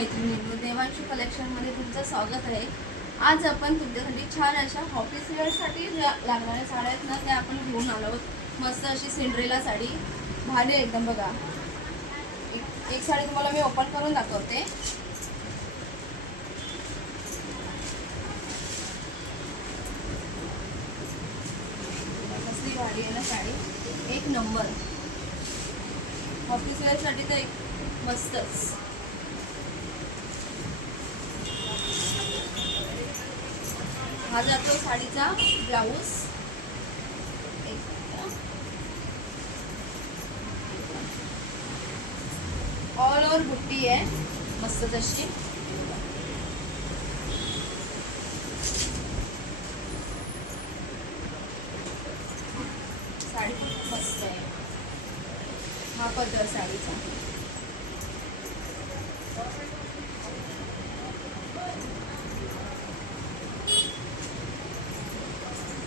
मैत्रिणींनो, देवांशी कलेक्शनमध्ये तुमचं स्वागत आहे. आज आपण तुमच्यासाठी छान अशा ऑफिस वेअरसाठी लागणाऱ्या साड्या आहेत ना, त्या आपण घेऊन आलो आहोत. मस्त अशी सिंड्रेला साडी, भारी एकदम. बघा, एक साडी तुम्हाला मी ओपन करून दाखवते. कसली भारी आहे ना साडी, एक नंबर. ऑफिस वेअरसाठी तर एक मस्तच. हा जातो साडीचा ब्लाऊज. ऑल ओव्हर बुट्टी आहे मस्त तशी. साडी खूप मस्त आहे. हा पदर साडीचा.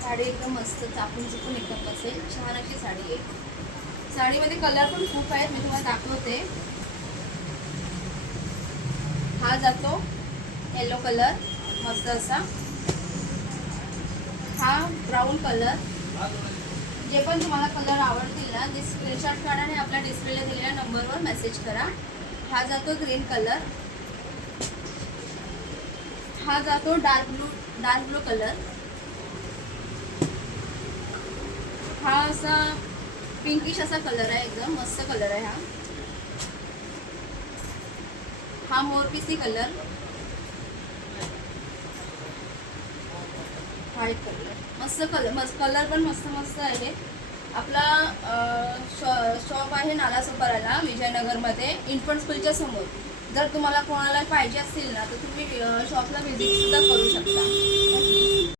साडी एकदम मस्त चापून चुकून एकदम बसेल, छान अशी साडी आहे. साडीमध्ये कलर पण खूप आहेत, मी तुम्हाला दाखवते. हा जातो येलो कलर मस्त असा. हा ब्राऊन कलर. जे पण तुम्हाला कलर आवडतील ना, ते स्क्रीनशॉट काढा आणि आपल्या डिस्प्लेला दिलेल्या नंबरवर मेसेज करा. हा जातो ग्रीन कलर. हा जातो डार्क ब्लू कलर. हा असा पिंकिश असा कलर आहे, एकदम मस्त कलर आहे हा. हा मोरपिसी कलर. व्हाईट कलर मस्त कलर पण मस्त आहे. आपला शॉप आहे नालासोपाराला, विजयनगरमध्ये, इन्फंट स्कूलच्या समोर. जर तुम्हाला कोणाला पाहिजे असतील ना, तर तुम्ही शॉपला व्हिजिट सुद्धा करू